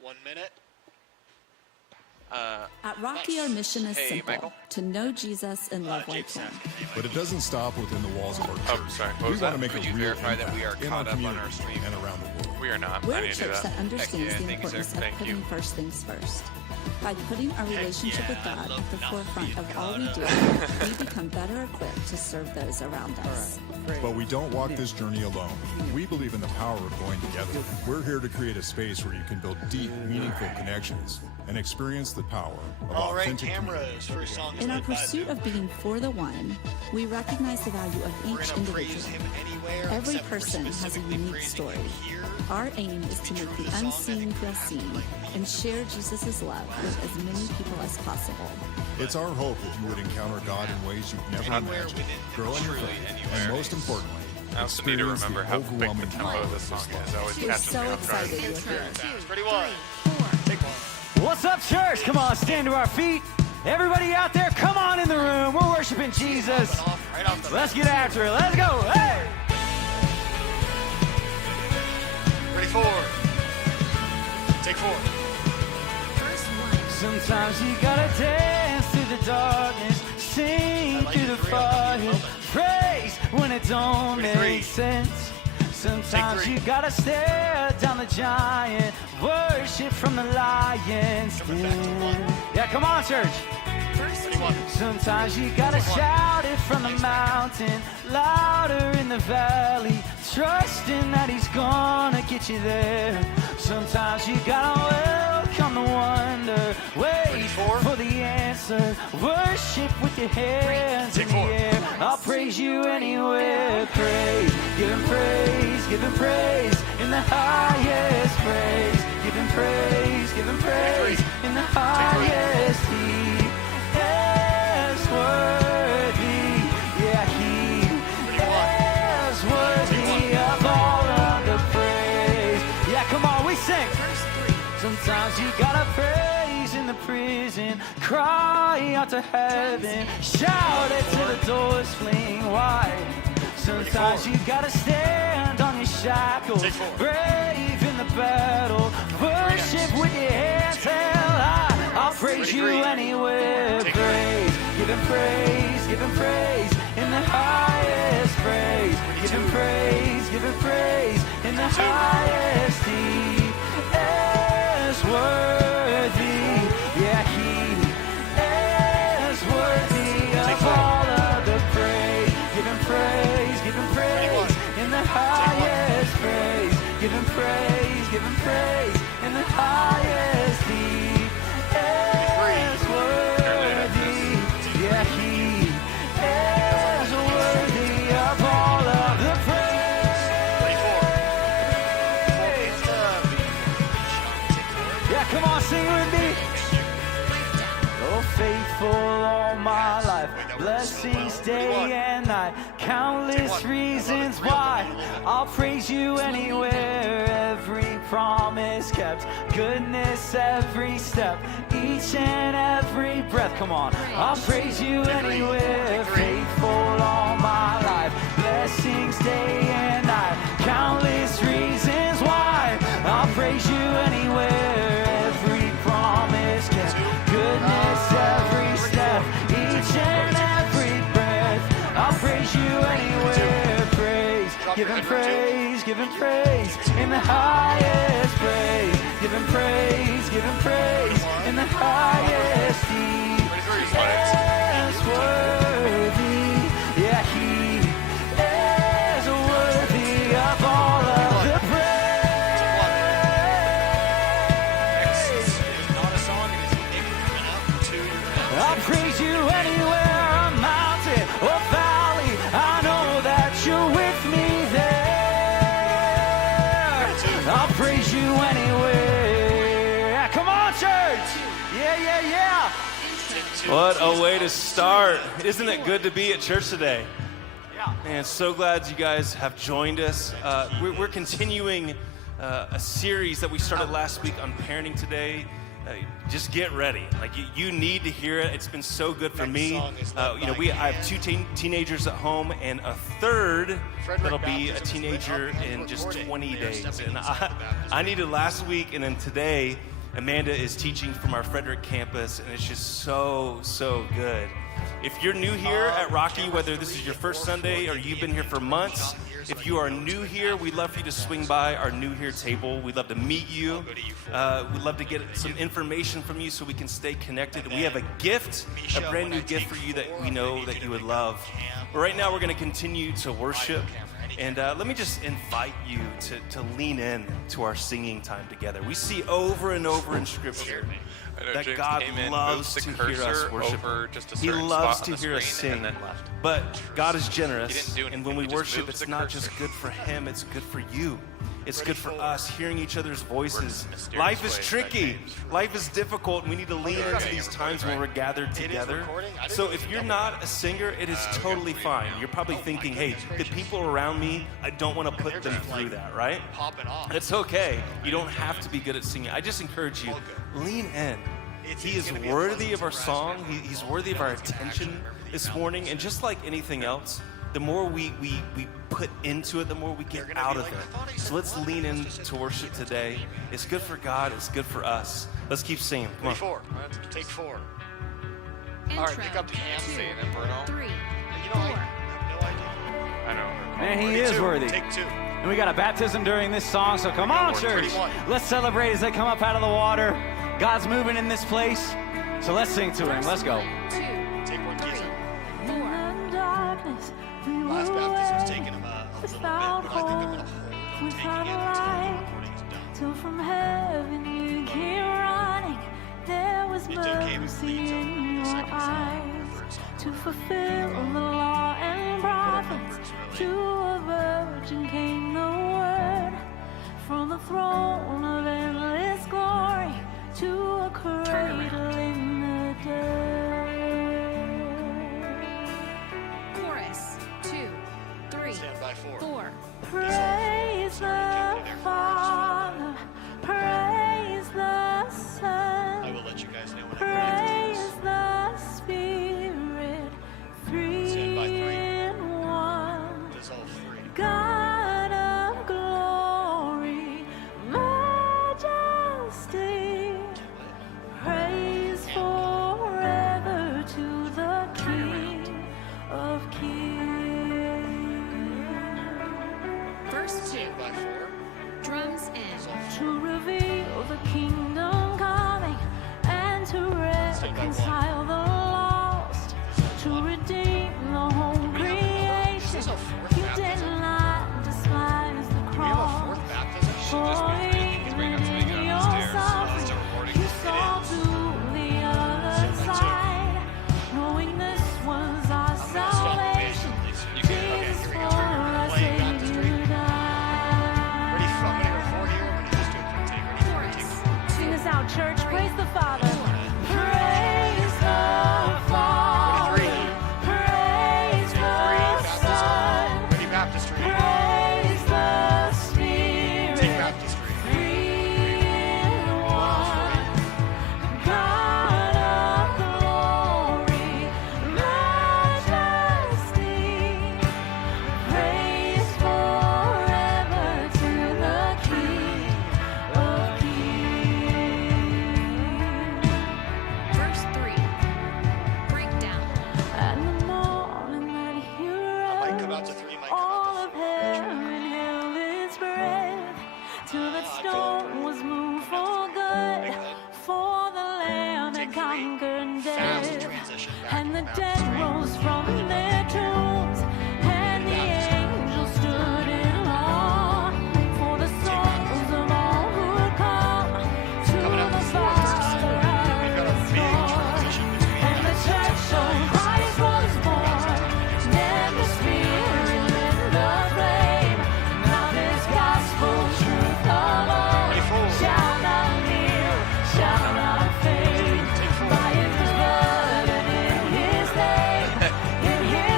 1 minute. At Rocky, our mission is simple, Michael? to know Jesus and love like Jason. him. But it doesn't stop within the walls of our church. Oh, sorry. What We was want that? to make Could a you real verify that we are impact in caught our up on community our stream? and around the world. We are not. We're I a need to do church that understands Heck yeah, the thank you, importance sir. of Thank putting you. first things first. By putting our relationship yeah, with God I at love the not forefront being of all caught we up. do, we become better equipped to serve those around us. But we don't walk this journey alone. We believe in the power of going together. We're here to create a space where you can build deep, meaningful connections and experience the power of All right, authentic community. cameras. First song is In our led by pursuit Luke. of being for the one, we recognize the value of We're each gonna praise individual. him anywhere. Every except we're person has a specifically unique praising story. him here. Our aim is to make the unseen feel seen and share Jesus' love with as many people as possible. It's our hope that you would encounter God in ways you've never Anywhere imagined, within the grow in your truly faith, anywhere. and most importantly, I also need to experience remember the how quick the overwhelming tempo power of of this song this love. is. It always We're catches me so off guard. excited you're here. Ready, one. Take one. What's up, church? Come on, stand to our feet. Everybody out there, come on in the room. We're worshiping Jesus. Right off the Let's get after it. Let's go. Hey! Ready, four. Take four. Sometimes you gotta dance through the darkness, sing like through it. the Three on fire, the praise when it don't Ready, three. make sense. Sometimes three. you gotta stare down the giant, worship from the lion's Coming back to one. den. Yeah, come on, church. Ready, one. Sometimes you gotta shout it from the mountain, louder in the valley, trusting that he's gonna get you there. Sometimes you gotta welcome the wonder, wait four. for the answer, worship with your hands in Take the four. air. I'll praise you anywhere, praise, give him praise in the highest praise, give him praise in the highest. He is worthy, yeah, he is worthy of all of the praise. Yeah, come on, we sing. Sometimes you gotta praise in the prison, cry out to heaven, shout it till the doors fling wide. Sometimes you gotta stand on your shackles, Take four. brave in the battle, worship with your hands held high. I'll praise Ready, you three. anywhere, Take praise, give him praise in the highest praise, give him praise in the highest. He is worthy, yeah, he is worthy of all of the praise. Give him praise in the highest praise. Give him praise in the highest. He is worthy, yeah, he is worthy of all of the Ready, four. praise. Take four. Yeah, come on, sing with me. Oh, faithful all my life, blessings day and night, countless reasons why I'll praise you anywhere. Every promise kept, goodness every step, each and every breath. Come on, I'll praise you anywhere. Faithful all my life, blessings day and night, countless reasons why I'll praise you anywhere. Every promise kept, goodness every step, each and every breath. I'll praise you anywhere. Praise, give him praise in the highest praise. Give him praise in the highest. He is worthy, yeah, he is worthy of all of the praise. It's not a song, it is Nick coming up to your I'll praise you anywhere, a mountain or valley. I know that you're with me there. I'll praise you anywhere. Come on, church. Yeah. What a way to start. Isn't it good to be at church today? Man, so glad you guys have joined us. We're continuing a series that we started last week on parenting today. Just get ready. Like you need to hear it. It's been so good for me. I have two teenagers at home and a third that'll be a teenager in just 20 days. And I needed last week and then today Amanda is teaching from our Frederick campus, and it's just so good. If you're new here at Rocky, whether this is your first Sunday or you've been here for months, if you are new here, we'd love for you to swing by our new here table. We'd love to meet you. We'd love to get some information from you so we can stay connected. We have a gift, a brand new gift for you that we know that you would love. But right now, we're going to continue to worship. And let me just invite you to lean in to our singing time together. We see over and over in Scripture that James God came in, loves moved to the hear us cursor worship. over just a He certain loves spot to on the hear us screen sing. and then left. But God is He generous, didn't do and when anything, we he just worship, moved it's the not just cursor. good for Him, it's good for you. It's good for us, hearing each other's voices. mysterious Life is ways, tricky. right, James? Life is difficult, and we need to lean into these times when we're gathered together. So if you're not a singer, it is totally fine. You're probably thinking, hey, the people around me, I don't want to put them through that, right? Popping off. It's okay. You don't have to be good at singing. I just encourage you, lean in. He is worthy of our song. He's worthy of our attention this morning. And just like anything else, the more we put into it, the more we get out of it. So let's lean in to worship today. It's good for God. It's good for us. Let's keep singing. Come on. 4. Take 4. Intro, All right, pick up the hand. 2, Say it, Bruno. 3, You know, I 4. have no idea. I know. Man, he Take is 2. worthy. Take 2. And we got a baptism during this song, so come on, church. 31. Let's celebrate as they come up out of the water. God's moving in this place, so let's sing to Him. Let's go. 2, Take 1, 3, Giza. 4. Last baptism's taken him a little bit, but I think I'm going to hold on taking it until the recording is done. Till from heaven you came running, there was It's okay, we mercy lead to in the your second song, eyes, third song. to fulfill the law and prophets. To a virgin came the word, from the throne of endless glory to a cradle in the dirt. Chorus. 2, 3, Stand by 4. 4. Praise the Father, praise the Son. I will let you guys know when I'm ready to do Praise this. the Spirit, three Stand by 3. in one. This is all 3. God of glory, majesty, praise forever to the King of Kings. Verse 2. Stand by 4. Drums in. This is all 4. To reveal the kingdom coming and to reconcile the lost, to redeem the whole creation. You did not despise the We have a cross. 4th baptism. For He's bringing up even to in the your stairs. suffering, It's a recording. you saw to the other side, knowing this was our I'm going to stop the bass salvation. at least. You can. Okay, Jesus, here we for go. our Playing Baptist Savior Ready? died. Ready? I'm going to go 4 here. I'm going to just do a quick take. Ready? Chorus. Sing this out, church. 3, Praise the Father. 4. Praise the Father. Praise Take 3. the Son. Baptism. Ready? Baptistry. Praise the Take Spirit. baptistry. Three in one. God of glory, majesty, praise forever to the King of Kings. Verse 3. Breakdown. And the morning that He I might come out rose, to 3. Might come all out of to 4. I'll let you know. heaven held its breath, till the stone was moved for good, for the Lamb had Take 3. conquered Fast death, transition back and to the Baptist dead Ready? rose from their tombs, and the angels stood in awe, for the souls of all who would come to Coming out the the 4th verse. Father We've got a as big Lord. transition between And the church of Christ was born, then the Spirit lit the flame. Now this gospel truth alone shall not kneel, shall not fade. By His blood and in His name, in His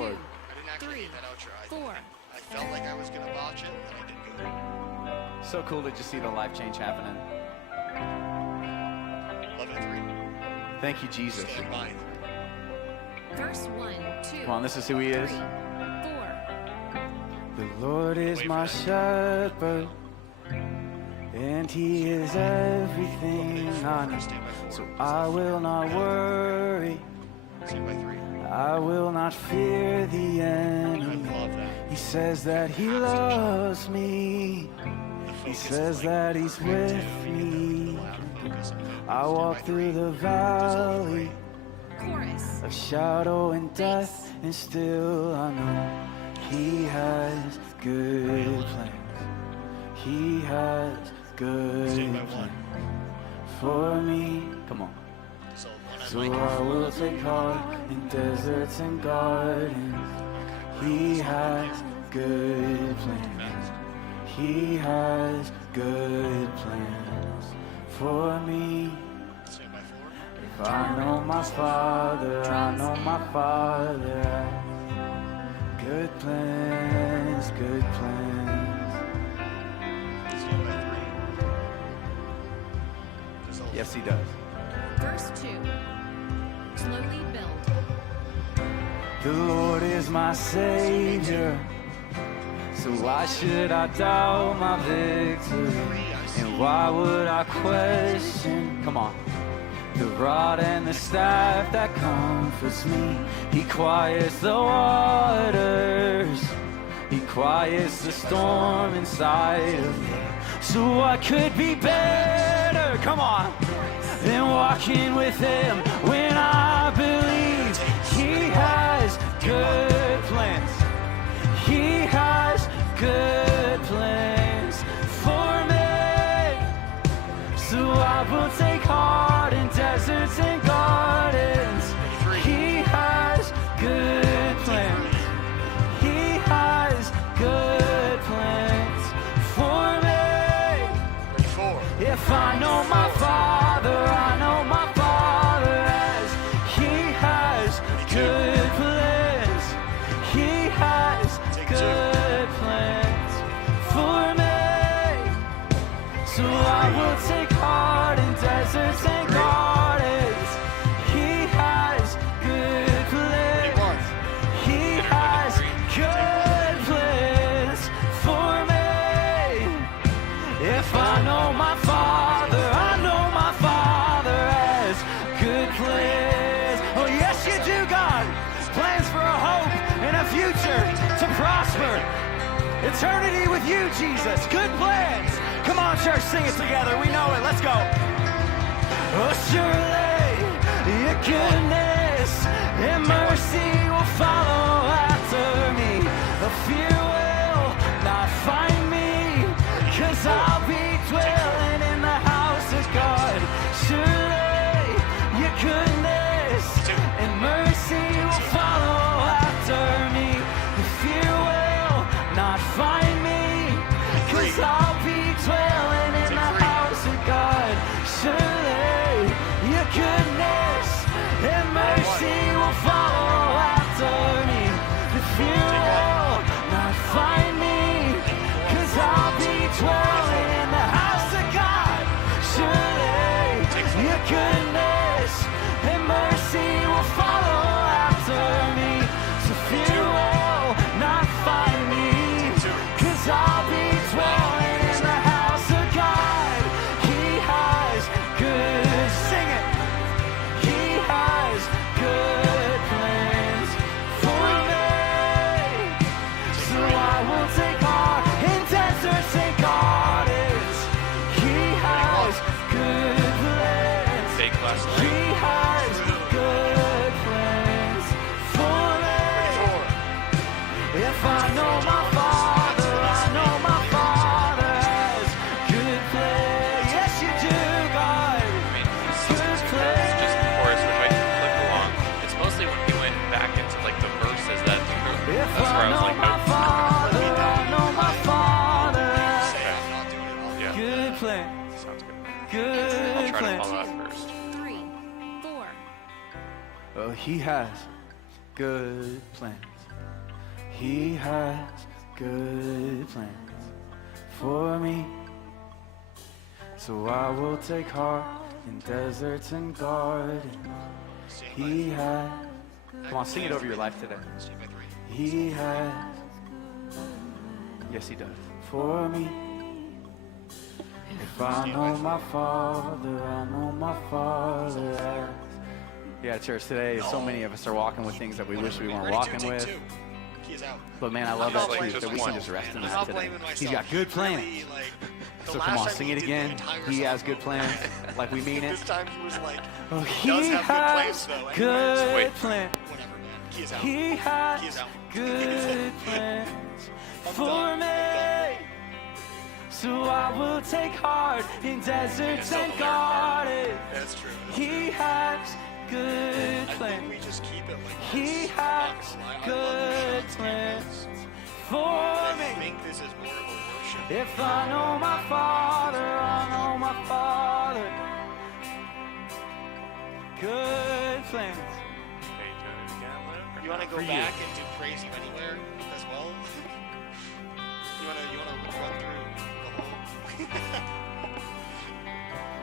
Lord. I didn't actually Three, hit that outro. four. I felt like I was going to botch it, and I didn't go. So cool to just see the life change happening. 11-3. Thank you, Jesus. Stand by. Verse 1, 2. Come on, this is who he is. 3, 4. The Lord is my shepherd, and he is everything I need. So I will not worry, Stand by 3. I will not fear the I enemy. love that. He says that he loves me. He says that he's with me. I walk through the valley Chorus. of shadow and death, and still I know he has good plans. He has good plans for me. Come on. So I will take heart in deserts and gardens. He has good plans. He has good plans for me. Stand by 4. If I know my Father, I know my Father has good plans, good plans. Stand by 3. Yes, he does. Verse 2. Slowly build. The Lord is my Savior, so why should I doubt my victory? And why would I question? Come on. The rod and the staff that comforts me. He quiets the waters. He quiets the storm inside of me. So what could be better? Come on. Than walking with him when I believe he has good plans. He has good plans for me. So I will take heart in deserts and gardens. He has good plans. He has good plans for me. Ready 4. If I know my Father, I know my Father has. He has good plans. He has good plans for me. So I will take heart in deserts and gardens. He has good plans. He has good plans for me. If I know my Father, I know my Father has good plans. Oh yes you do, God. Plans for a hope and a future to prosper. Eternity with you, Jesus. Good plans. Come on, church, sing it together. We know it. Let's go. Oh, surely your goodness and mercy will follow after me. A fear will not find me, 'cause I'll be dwelling in the house of God. Surely your goodness and mercy will follow after me. The fear will not find me, 'cause I'll be dwelling in the house of God. Surely your goodness and mercy will follow after me. The fear will not find me, 'cause I'll be dwelling in the house of God. Surely your goodness and mercy will follow after me. So fear will not find me, 'cause I'll be dwelling in the house of God. He has good, sing it. He has good plans for me. So I will take heart in deserts and gardens. He has good plans. He has good plans for me. If I know my Father, I know my Father has good plans. Yes, you do, God. Good plans. Just the chorus, which I can click along. It's mostly when he went back into like the verses that's where I was like, my nope. Father, I know my Father has Say I'm not doing it. I'll Yeah, good plans. sounds good. Good I'll try to plans. follow that first. 3, 4. Oh, he has good plans. He has good plans for me. So I will take heart in deserts and gardens. He has. Come on, sing it over your life today. He has. Yes, he does. For me. If I know my Father, I know my Father has. Yeah, church, today so many of us are walking with things that we wish we weren't walking with. But man, I love that truth that we can just rest in that today. He's got good plans. So come on, sing it again. He has good plans, like we mean it. This time he was like, Oh, he he does have has good plans, though. good plans. Whatever, man. He is out. He has He is out. good plans I'm for done. me. So I will take heart in deserts and gardens. That's true. He has good I think plans. we just keep it like He this. has good plans for I me. think this is more of a worship. If I know my Father, I know my Father. Good plans. You want to go For you. back and do Praise You Anywhere as well? You want to run through the whole...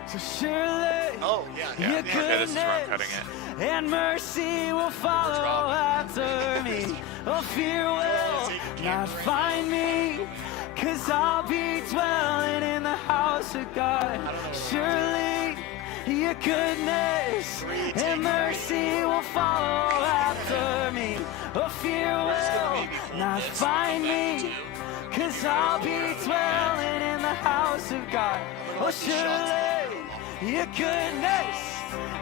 So surely Oh, yeah. your Okay, this is where I'm goodness cutting it. and mercy will follow after me. Oh, fear will not find me, 'cause I'll be dwelling in the house of God. Surely your goodness and mercy will follow after me. Oh, fear will not find me, 'cause I'll be dwelling in the house of God. Oh, surely your goodness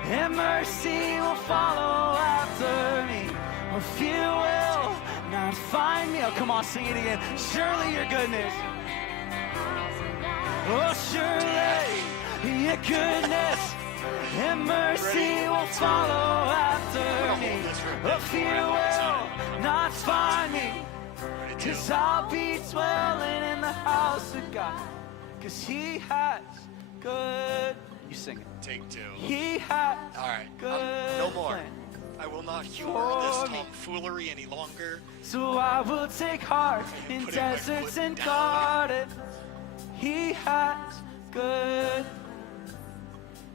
and mercy will follow after me. Oh, fear will not find me. Oh, come on, sing it again. Surely your goodness. Oh, surely your goodness and mercy will follow after me. Oh, fear will not find me, 'cause I'll be dwelling in the house of God. 'Cause he has good. You sing it. Take two. He has All right. good. No more. plan. I will not humor For this me. tomfoolery any longer. So I will take heart in Putting my deserts foot and down. gardens. He has good.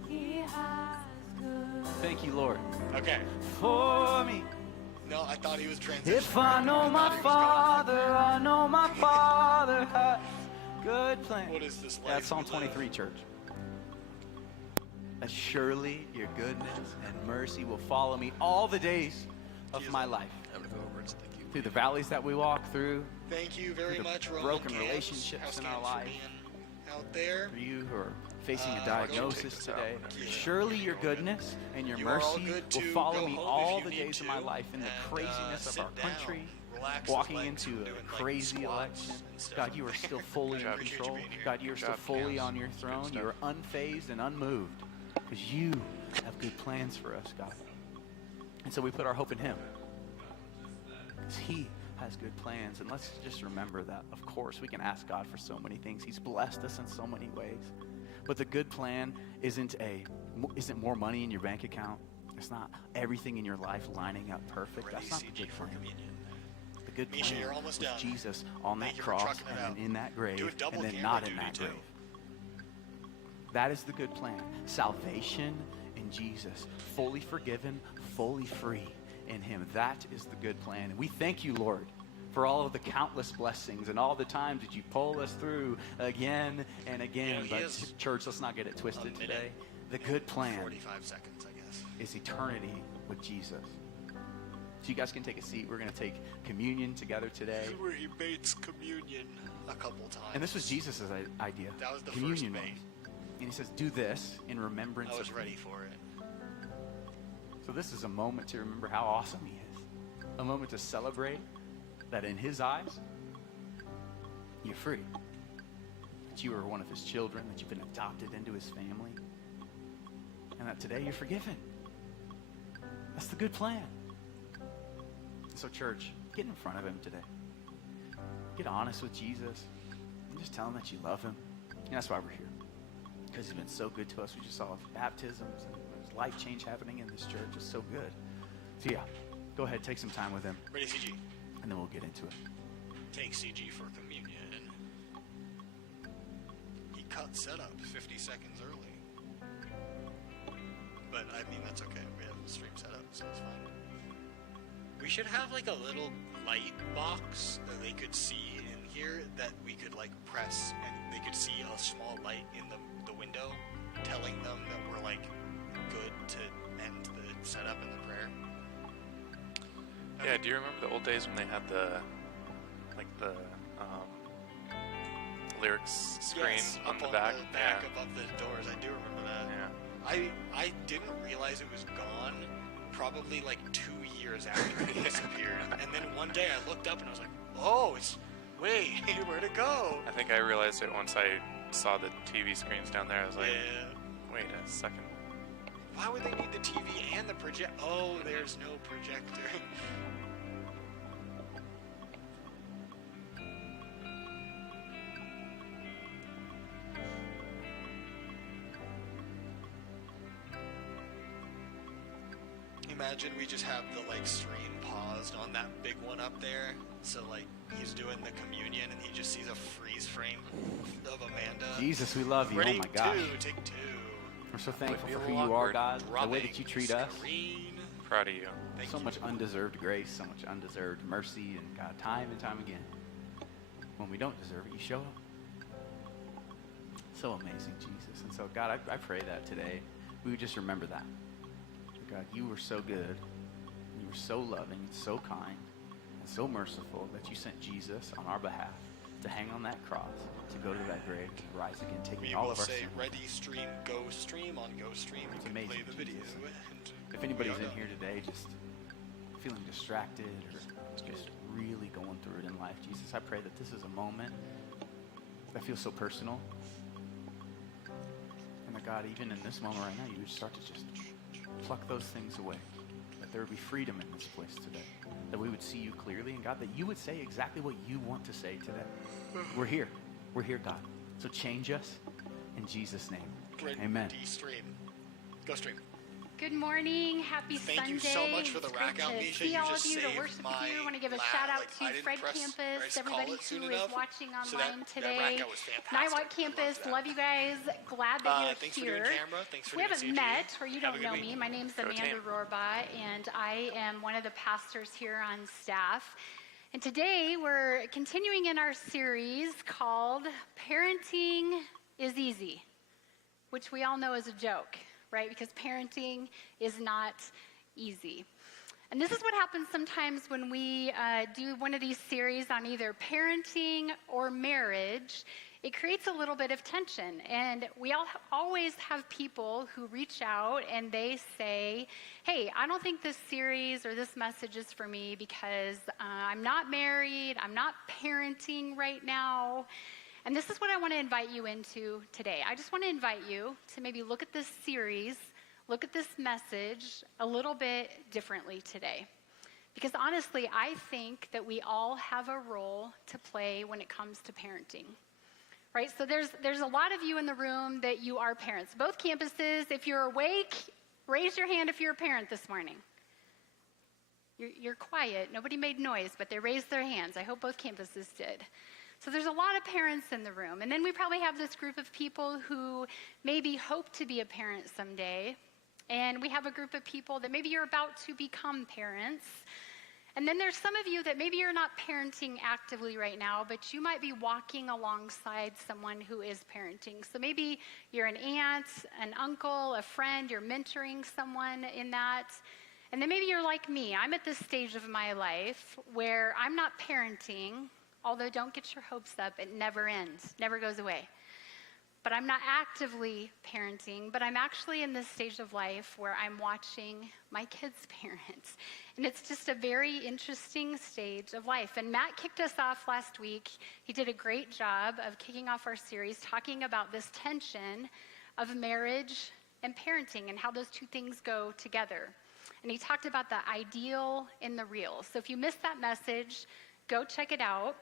He has good. Thank you, Lord, Okay. for me. No, I thought he was transitioning. If I know my thought he was Father, I know my Father has good plans. What is this life That's Psalm we live? 23, church. That surely your goodness and mercy will follow me all the days of my life. I'm gonna go over it. Thank you. Through the valleys that we walk through, Thank you very the much, Roman broken Cams, relationships House in our Cams, life. for being out there. for you who are facing a Go diagnosis check this out. today, Yeah. surely your goodness and your You are all mercy good will to follow go me home all if the you need days of my to, life in the and, craziness of sit our down, country, relax his walking legs, into doing, a like, crazy squats election. and stuff. God, you are still fully in job. control. Appreciate you being here. God, you are Good still job, fully Cams. on your throne. stuff. You are unfazed and unmoved because you have good plans for us, God. And so we put our hope in him because he has good plans. And let's just remember that, of course, we can ask God for so many things. He's blessed us in so many ways. But the good plan isn't more money in your bank account. It's not everything in your life lining up perfect. Ready, That's not the CG, good for plan. communion. The good Misha, plan you're almost was done. Jesus on Thank that you for cross trucking it and out. then in that grave Do a double and then camera not in duty, that too. grave. That is the good plan. Salvation in Jesus. Fully forgiven, fully free in him. That is the good plan. And we thank you, Lord, for all of the countless blessings and all the times that you pull us through again and again. he But is church, let's not get it twisted a minute. today. The good plan 45 seconds, I guess. is eternity with Jesus. So you guys can take a seat. We're going to take communion together today. Where he baits communion a couple times. And this was Jesus' idea. That was the communion first bait. was. And he says, do this in remembrance I was of ready me. for it. So this is a moment to remember how awesome he is. A moment to celebrate that in his eyes, you're free. That you are one of his children, that you've been adopted into his family. And that today you're forgiven. That's the good plan. So church, get in front of him today. Get honest with Jesus. And just tell him that you love him. And that's why we're here. Because he's been so good to us. We just saw baptisms and there's life change happening in this church. It's so good. So yeah, go ahead, take some time with him. Ready, CG? and then we'll get into it. Take CG for communion. He cut setup 50 seconds early. But, I mean, that's okay. We have stream setup, so it's fine. We should have, like, a little light box that they could see in here that we could, like, press, and they could see a small light in the window telling them that we're, like, good to end the setup and the prayer. Yeah, do you remember the old days when they had the lyrics screen on the back? On the back above the doors. I do remember that. Yeah. I didn't realize it was gone probably like 2 years after it disappeared. And then one day I looked up and I was like, oh, wait, where'd it go? I think I realized it once I saw the TV screens down there. I was like, Yeah. wait a second. Why would they need the TV and the project? Oh, there's no projector. Imagine we just have the like stream paused on that big one up there. So like he's doing the communion and he just sees a freeze frame of Amanda. Jesus, we love you. Ready, oh my gosh. take two. We're so thankful Be a for who little you are, awkward. God. The way that you treat us. Screen. Proud of you. Thank So you. much undeserved grace, so much undeserved mercy, and God, time and time again, when we don't deserve it, you show up. So amazing, Jesus. And so, God, I pray that today we would just remember that. God, you were so good, you were so loving, so kind, and so merciful that you sent Jesus on our behalf to hang on that cross, to go to that grave, to rise again, taking We all will of our say sin. ready stream, go stream on go stream. It's You can amazing, play the video. Jesus. And If anybody's we in are here today just feeling distracted or just really going through it in life, Jesus, I pray that this is a moment that feels so personal. And that God, even in this moment right now, you would start to just pluck those things away. That there would be freedom in this place today. That we would see you clearly. And God, that you would say exactly what you want to say today. We're here. We're here, God. So change us in Jesus' name. ready Amen. stream. Go stream. Good morning. Happy Thank Sunday. you so much for the It's rack great out, to Misha. see You all just of you, to saved worship with my you. I want to give a lap. shout out Like, to I didn't Fred press- I Campus, just everybody called it soon who is enough. watching So online that today. rack out was fantastic. Niwot I loved Campus, that. love you guys. Glad that you're Thanks here. for doing camera. Thanks for We doing haven't CG. met, or you Have a don't good know week. me. My name's Go Amanda team. Rorba, and I am one of the pastors here on staff. And today we're continuing in our series called Parenting is Easy, which we all know is a joke, right? Because parenting is not easy. And this is what happens sometimes when we do one of these series on either parenting or marriage. It creates a little bit of tension. And we always have people who reach out and they say, hey, I don't think this series or this message is for me because I'm not married, I'm not parenting right now. And this is what I want to invite you into today. I just want to invite you to maybe look at this series, look at this message a little bit differently today. Because honestly, I think that we all have a role to play when it comes to parenting. Right? So there's a lot of you in the room that you are parents. Both campuses, if you're awake, raise your hand if you're a parent this morning. You're quiet. Nobody made noise, but they raised their hands. I hope both campuses did. So there's a lot of parents in the room. And then we probably have this group of people who maybe hope to be a parent someday. And we have a group of people that maybe you're about to become parents. And then there's some of you that maybe you're not parenting actively right now, but you might be walking alongside someone who is parenting. So maybe you're an aunt, an uncle, a friend, you're mentoring someone in that. And then maybe you're like me. I'm at this stage of my life where I'm not parenting, although don't get your hopes up, it never ends, never goes away. But I'm not actively parenting, but I'm actually in this stage of life where I'm watching my kids parent. And it's just a very interesting stage of life. And Matt kicked us off last week. He did a great job of kicking off our series, talking about this tension of marriage and parenting and how those two things go together. And he talked about the ideal and the real. So if you missed that message, go check it out.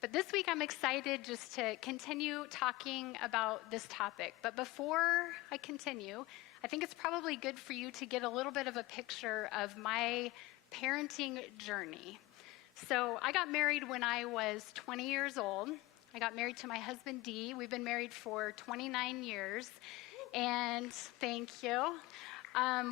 But this week I'm excited just to continue talking about this topic. But before I continue, I think it's probably good for you to get a little bit of a picture of my parenting journey. So I got married when I was 20 years old. I got married to my husband, Dee. We've been married for 29 years. And thank you.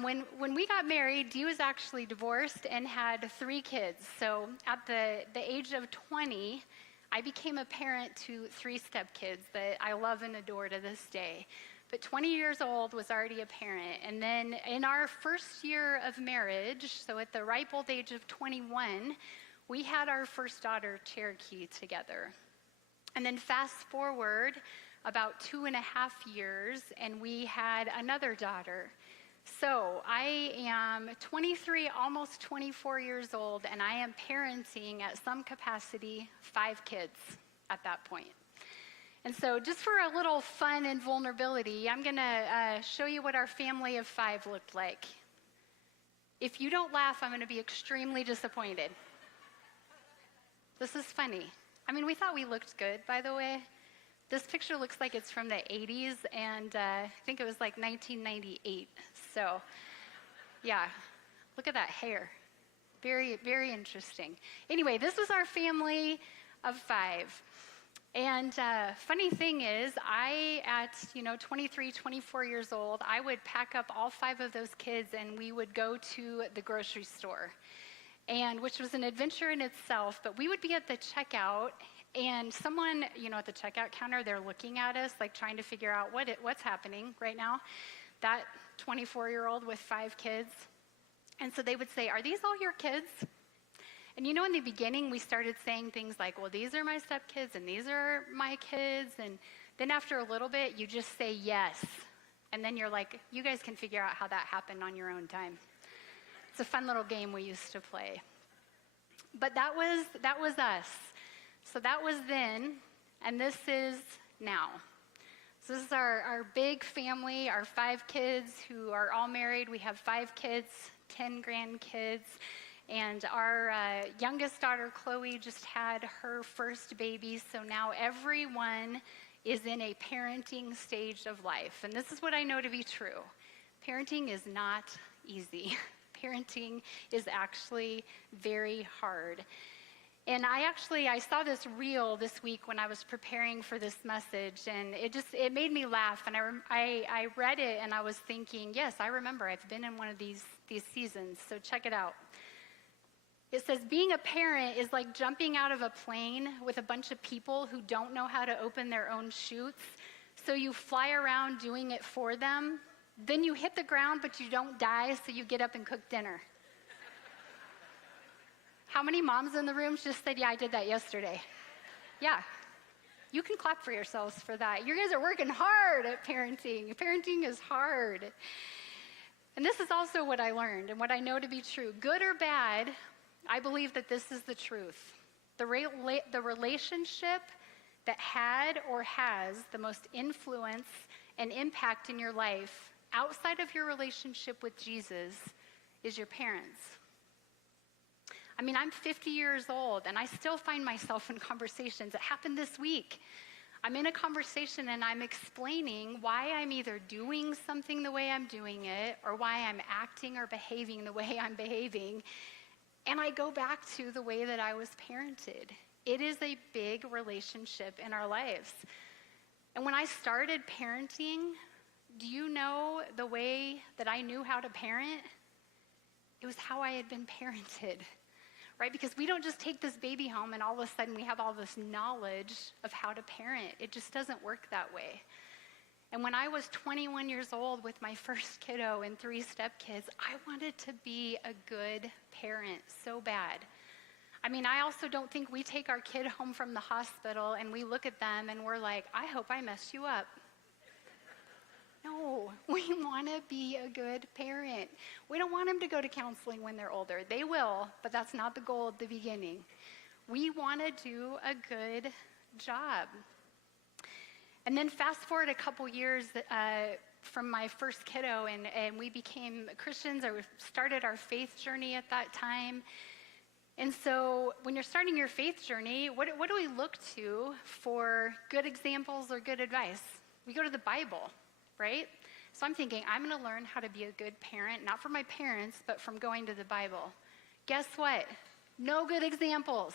When we got married, Dee was actually divorced and had 3 kids. So at the age of 20, I became a parent to 3 stepkids that I love and adore to this day. But 20 years old was already a parent. And then in our first year of marriage, so at the ripe old age of 21, we had our first daughter, Cherokee, together. And then fast forward about 2.5 years, and we had another daughter. So I am 23, almost 24 years old, and I am parenting at some capacity 5 kids at that point. And so just for a little fun and vulnerability, I'm going to show you what our family of 5 looked like. If you don't laugh, I'm going to be extremely disappointed. This is funny. I mean, we thought we looked good, by the way. This picture looks like it's from the 80s, and I think it was like 1998. So, yeah, look at that hair. Very, very interesting. Anyway, this was our family of 5. And funny thing is, at 23, 24 years old, I would pack up all 5 of those kids, and we would go to the grocery store, and which was an adventure in itself. But we would be at the checkout, and someone, at the checkout counter, they're looking at us, like trying to figure out what's happening right now. That 24-year-old with 5 kids. And so they would say, "Are these all your kids?" And in the beginning, we started saying things like, "Well, these are my stepkids, and these are my kids." And then after a little bit, you just say yes. And then you're like, you guys can figure out how that happened on your own time. It's a fun little game we used to play. But that was us. So that was then, and this is now. So this is our big family, our 5 kids who are all married. We have 5 kids, 10 grandkids. And our youngest daughter, Chloe, just had her first baby. So now everyone is in a parenting stage of life. And this is what I know to be true. Parenting is not easy. Parenting is actually very hard. And I saw this reel this week when I was preparing for this message, and it made me laugh. And I read it, and I was thinking, yes, I remember. I've been in one of these seasons. So check it out. It says, being a parent is like jumping out of a plane with a bunch of people who don't know how to open their own chutes. So you fly around doing it for them. Then you hit the ground, but you don't die, so you get up and cook dinner. How many moms in the room just said, yeah, I did that yesterday? Yeah. You can clap for yourselves for that. You guys are working hard at parenting. Parenting is hard. And this is also what I learned and what I know to be true. Good or bad, I believe that this is the truth. The relationship that had or has the most influence and impact in your life outside of your relationship with Jesus is your parents. I mean, I'm 50 years old, and I still find myself in conversations. It happened this week. I'm in a conversation, and I'm explaining why I'm either doing something the way I'm doing it or why I'm acting or behaving the way I'm behaving. And I go back to the way that I was parented. It is a big relationship in our lives. And when I started parenting, do you know the way that I knew how to parent? It was how I had been parented. Right? Because we don't just take this baby home and all of a sudden we have all this knowledge of how to parent. It just doesn't work that way. And when I was 21 years old with my first kiddo and 3 stepkids, I wanted to be a good parent so bad. I mean, I also don't think we take our kid home from the hospital and we look at them and we're like, I hope I messed you up. No, we want to be a good parent. We don't want them to go to counseling when they're older. They will, but that's not the goal at the beginning. We want to do a good job. And then fast forward a couple years from my first kiddo, and we became Christians, or started our faith journey at that time. And so when you're starting your faith journey, what do we look to for good examples or good advice? We go to the Bible. Right? So I'm thinking, I'm going to learn how to be a good parent, not from my parents, but from going to the Bible. Guess what? No good examples.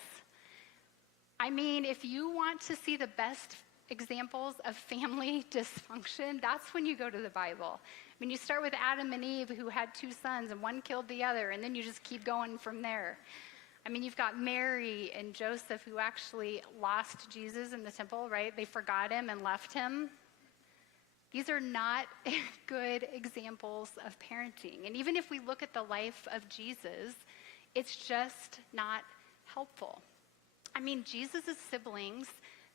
I mean, if you want to see the best examples of family dysfunction, that's when you go to the Bible. I mean, you start with Adam and Eve, who had 2 sons, and one killed the other, and then you just keep going from there. I mean, you've got Mary and Joseph, who actually lost Jesus in the temple, right? They forgot him and left him. These are not good examples of parenting. And even if we look at the life of Jesus, it's just not helpful. I mean, Jesus' siblings,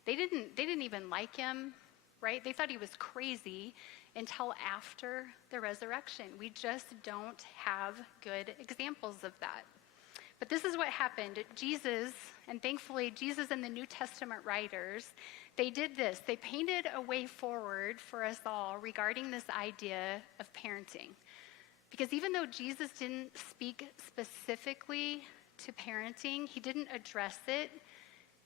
they didn't even like him, right? They thought he was crazy until after the resurrection. We just don't have good examples of that. But this is what happened. Jesus, and thankfully Jesus and the New Testament writers, they did this. They painted a way forward for us all regarding this idea of parenting. Because even though Jesus didn't speak specifically to parenting, he didn't address it,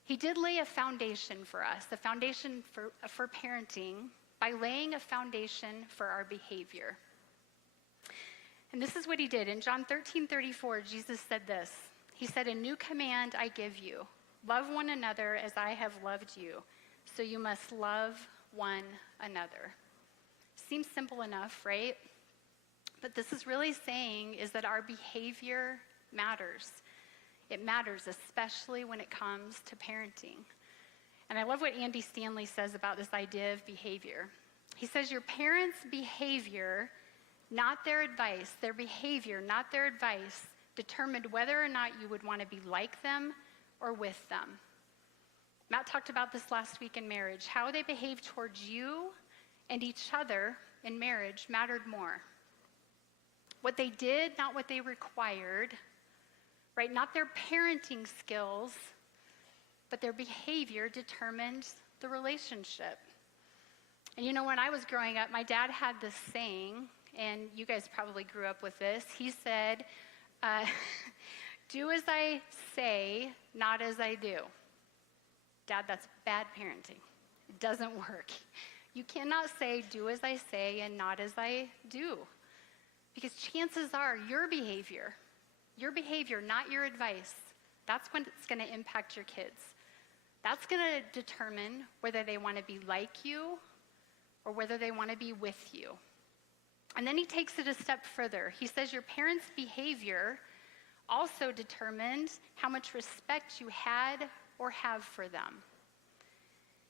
he did lay a foundation for us, a foundation for parenting, by laying a foundation for our behavior. And this is what he did. In John 13:34, Jesus said this. He said, "A new command I give you. Love one another as I have loved you. So you must love one another." Seems simple enough, right? But this is really saying is that our behavior matters. It matters, especially when it comes to parenting. And I love what Andy Stanley says about this idea of behavior. He says, your parents' behavior, not their advice, their behavior, not their advice, determined whether or not you would want to be like them or with them. Matt talked about this last week in marriage. How they behaved towards you and each other in marriage mattered more. What they did, not what they required, right? Not their parenting skills, but their behavior determined the relationship. And you know, when I was growing up, my dad had this saying, and you guys probably grew up with this. He said, do as I say, not as I do. Dad, that's bad parenting. It doesn't work. You cannot say, do as I say and not as I do. Because chances are your behavior, not your advice, that's when it's going to impact your kids. That's going to determine whether they want to be like you or whether they want to be with you. And then he takes it a step further. He says your parents' behavior also determined how much respect you had or have for them.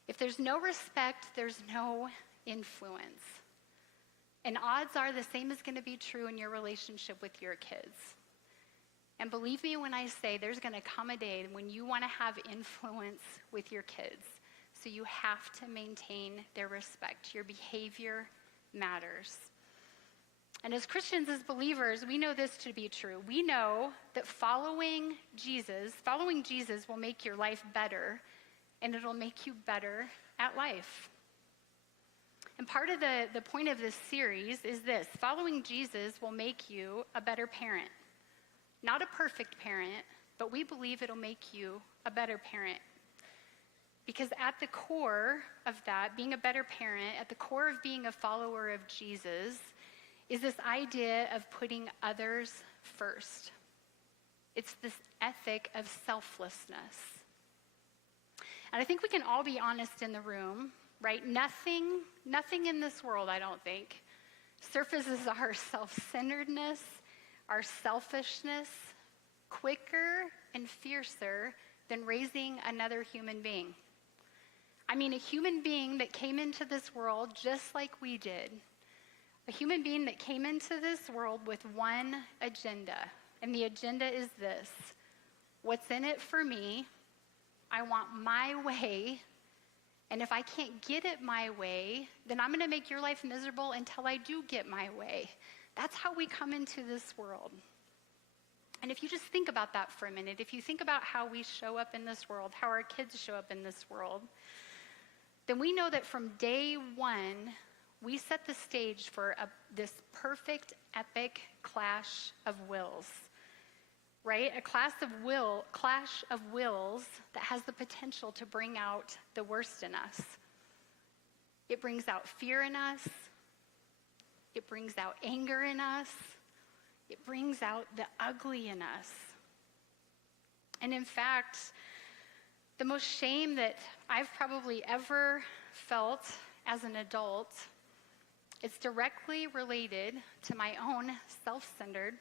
If there's no respect, there's no influence. And odds are the same is going to be true in your relationship with your kids. And believe me when I say there's going to come a day when you want to have influence with your kids. So you have to maintain their respect. Your behavior matters. And as Christians, as believers, we know this to be true. We know that following Jesus will make your life better, and it'll make you better at life. And part of the point of this series is this: following Jesus will make you a better parent. Not a perfect parent, but we believe it'll make you a better parent. Because at the core of that, being a better parent, at the core of being a follower of Jesus, is this idea of putting others first. It's this ethic of selflessness. And I think we can all be honest in the room, right? Nothing in this world, I don't think, surfaces our self-centeredness, our selfishness, quicker and fiercer than raising another human being. I mean, a human being that came into this world just like we did. A human being that came into this world with one agenda. And the agenda is this: what's in it for me? I want my way. And if I can't get it my way, then I'm going to make your life miserable until I do get my way. That's how we come into this world. And if you just think about that for a minute, if you think about how we show up in this world, how our kids show up in this world, then we know that from day one, we set the stage for this perfect, epic clash of wills, right? A clash of wills that has the potential to bring out the worst in us. It brings out fear in us. It brings out anger in us. It brings out the ugly in us. And in fact, the most shame that I've probably ever felt as an adult, it's directly related to my own self-centered,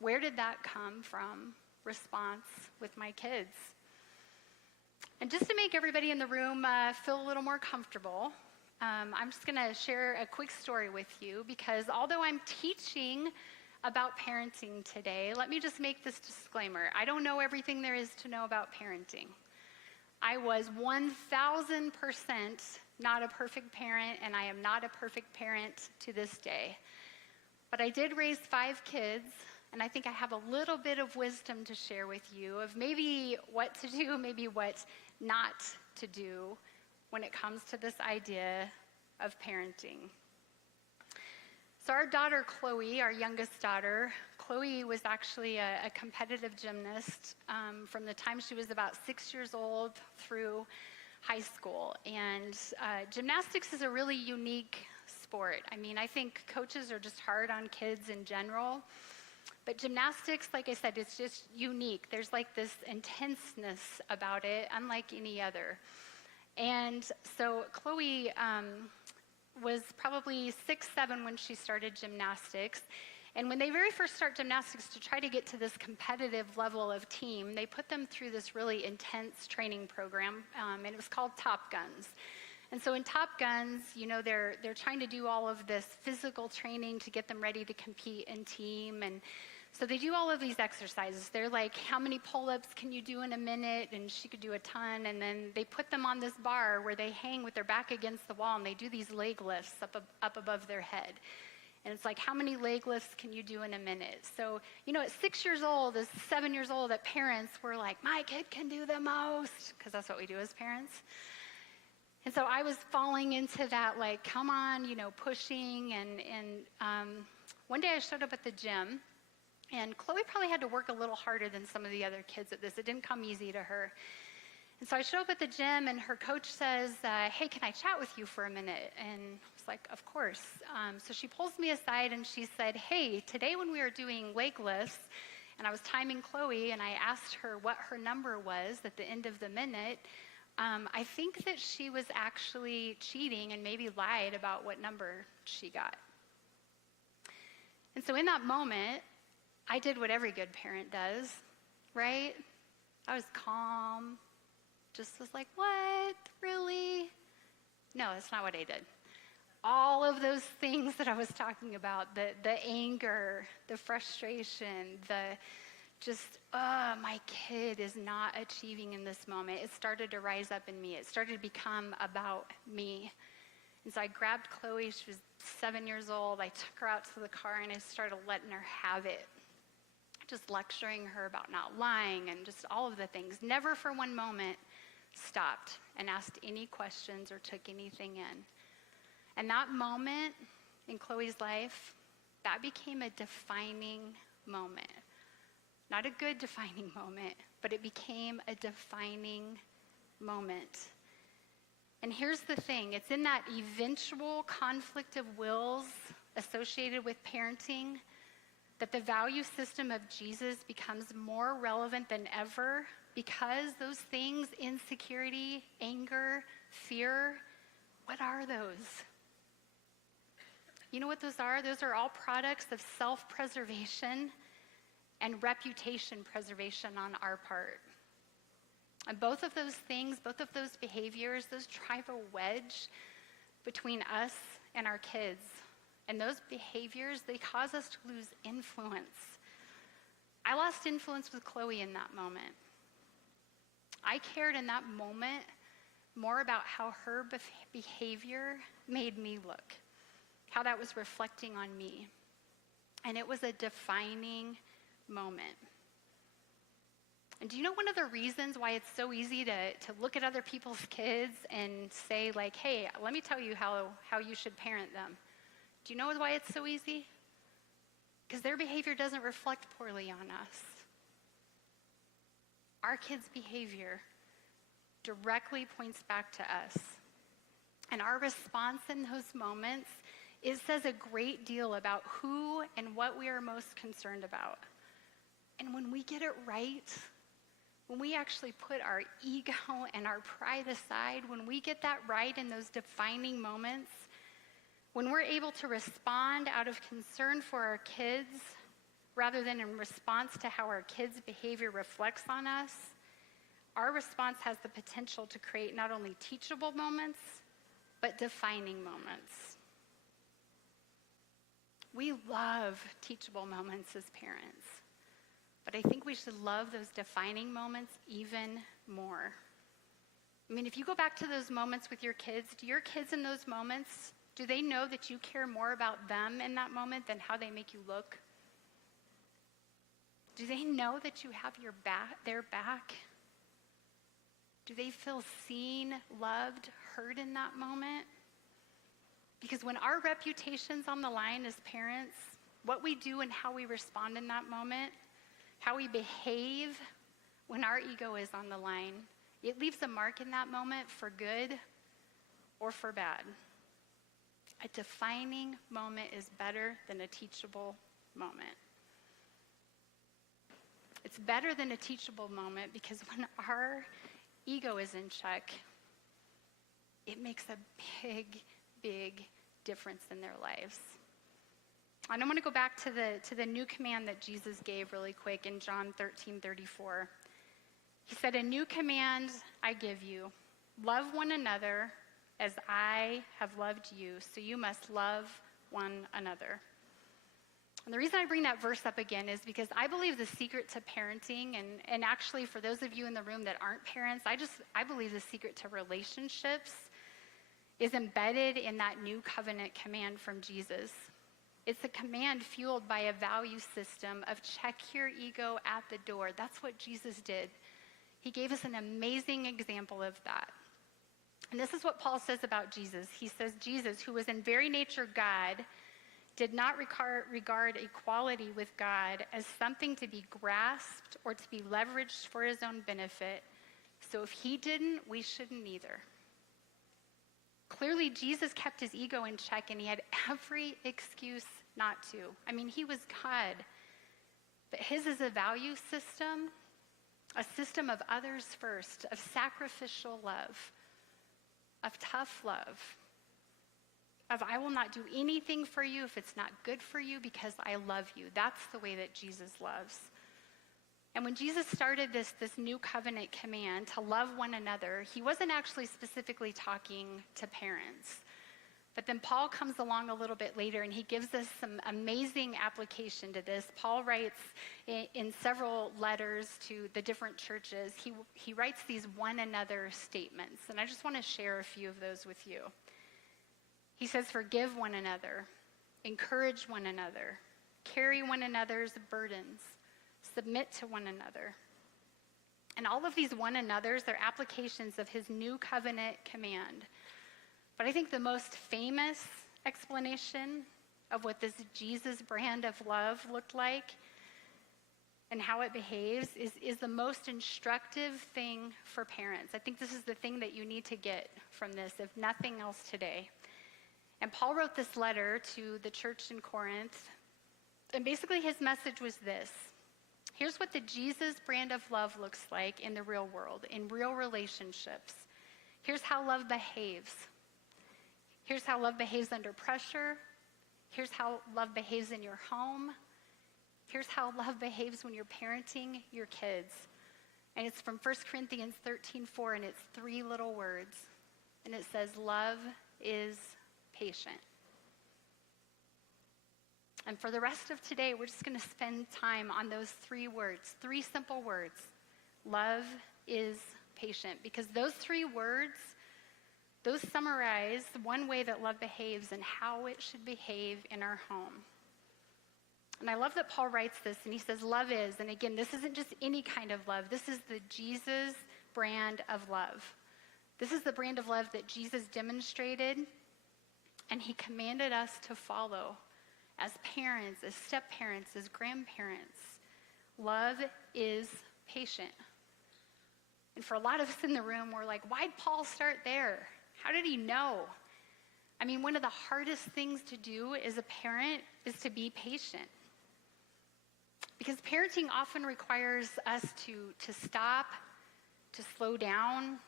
where did that come from, response with my kids. And just to make everybody in the room feel a little more comfortable, I'm just going to share a quick story with you, because although I'm teaching about parenting today, let me just make this disclaimer. I don't know everything there is to know about parenting. I was 1,000% not a perfect parent, and I am not a perfect parent to this day. But I did raise 5 kids, and I think I have a little bit of wisdom to share with you of maybe what to do, maybe what not to do when it comes to this idea of parenting. So our daughter, Chloe, our youngest daughter, Chloe was actually a competitive gymnast from the time she was about 6 years old through high school. And gymnastics is a really unique sport. I mean, I think coaches are just hard on kids in general. But gymnastics, like I said, it's just unique. There's like this intenseness about it, unlike any other. And so Chloe was probably 6, 7 when she started gymnastics. And when they very first start gymnastics, to try to get to this competitive level of team, they put them through this really intense training program, and it was called Top Guns. And so in Top Guns, you know, they're trying to do all of this physical training to get them ready to compete in team. And so they do all of these exercises. They're like, how many pull-ups can you do in a minute? And she could do a ton. And then they put them on this bar where they hang with their back against the wall, and they do these leg lifts up above their head. And it's like, how many leg lifts can you do in a minute? So, you know, at 6 years old, as 7 years old, that parents were like, my kid can do the most, because that's what we do as parents. And so I was falling into that, like, come on, you know, pushing. And one day I showed up at the gym, and Chloe probably had to work a little harder than some of the other kids at this. It didn't come easy to her. And so I show up at the gym, and her coach says, hey, can I chat with you for a minute? And I was like, of course. So she pulls me aside, and she said, hey, today when we were doing leg lifts, and I was timing Chloe, and I asked her what her number was at the end of the minute, I think that she was actually cheating and maybe lied about what number she got. And so in that moment, I did what every good parent does, right? I was calm, just was like, what, really? No, that's not what I did. All of those things that I was talking about, the anger, the frustration, the just, my kid is not achieving in this moment. It started to rise up in me. It started to become about me. And so I grabbed Chloe. She was 7 years old. I took her out to the car, and I started letting her have it. Just lecturing her about not lying and just all of the things. Never for one moment stopped and asked any questions or took anything in. And that moment in Chloe's life, that became a defining moment. Not a good defining moment, but it became a defining moment. And here's the thing, it's in that eventual conflict of wills associated with parenting that the value system of Jesus becomes more relevant than ever, because those things, insecurity, anger, fear, what are those? You know what those are? Those are all products of self-preservation and reputation preservation on our part. And both of those things, both of those behaviors, those drive a wedge between us and our kids. And those behaviors, they cause us to lose influence. I lost influence with Chloe in that moment. I cared in that moment more about how her behavior made me look, how that was reflecting on me. And it was a defining moment. And do you know one of the reasons why it's so easy to look at other people's kids and say, like, hey, let me tell you how you should parent them? Do you know why it's so easy? Because their behavior doesn't reflect poorly on us. Our kids' behavior directly points back to us. And our response in those moments, it says a great deal about who and what we are most concerned about. And when we get it right, when we actually put our ego and our pride aside, when we get that right in those defining moments, when we're able to respond out of concern for our kids rather than in response to how our kids' behavior reflects on us, our response has the potential to create not only teachable moments, but defining moments. We love teachable moments as parents, but I think we should love those defining moments even more. I mean, if you go back to those moments with your kids, do your kids in those moments, do they know that you care more about them in that moment than how they make you look? Do they know that you have their back? Do they feel seen, loved, heard in that moment? Because when our reputation's on the line as parents, what we do and how we respond in that moment, how we behave when our ego is on the line, it leaves a mark in that moment for good or for bad. A defining moment is better than a teachable moment. It's better than a teachable moment because when our ego is in check, it makes a big, big difference in their lives. And I want to go back to the new command that Jesus gave really quick in John 13:34. He said, "A new command I give you, love one another as I have loved you, so you must love one another." And the reason I bring that verse up again is because I believe the secret to parenting, and actually for those of you in the room that aren't parents, I believe the secret to relationships is embedded in that new covenant command from Jesus. It's a command fueled by a value system of check your ego at the door. That's what Jesus did. He gave us an amazing example of that. And this is what Paul says about Jesus. He says, Jesus, who was in very nature God, did not regard equality with God as something to be grasped or to be leveraged for his own benefit. So if he didn't, we shouldn't either. Clearly, Jesus kept his ego in check, and he had every excuse not to. I mean, he was God. But his is a value system, a system of others first, of sacrificial love, of tough love, of I will not do anything for you if it's not good for you because I love you. That's the way that Jesus loves. And when Jesus started this new covenant command to love one another, he wasn't actually specifically talking to parents. But then Paul comes along a little bit later and he gives us some amazing application to this. Paul writes in several letters to the different churches, he writes these one another statements. And I just want to share a few of those with you. He says, forgive one another, encourage one another, carry one another's burdens, submit to one another. And all of these one another's, they're applications of his new covenant command. But I think the most famous explanation of what this Jesus brand of love looked like and how it behaves is the most instructive thing for parents. I think this is the thing that you need to get from this, if nothing else today. And Paul wrote this letter to the church in Corinth, and basically his message was this. Here's what the Jesus brand of love looks like in the real world, in real relationships. Here's how love behaves. Here's how love behaves under pressure. Here's how love behaves in your home. Here's how love behaves when you're parenting your kids. And it's from 1 Corinthians 13:4, and it's 3 little words. And it says, love is patient. And for the rest of today, we're just going to spend time on those 3 words, 3 simple words. Love is patient. Because those 3 words, those summarize one way that love behaves and how it should behave in our home. And I love that Paul writes this, and he says, love is, and again, this isn't just any kind of love. This is the Jesus brand of love. This is the brand of love that Jesus demonstrated, and he commanded us to follow as parents, as step-parents, as grandparents. Love is patient. And for a lot of us in the room, we're like, why'd Paul start there? How did he know? I mean, one of the hardest things to do as a parent is to be patient. Because parenting often requires us to stop, to slow down,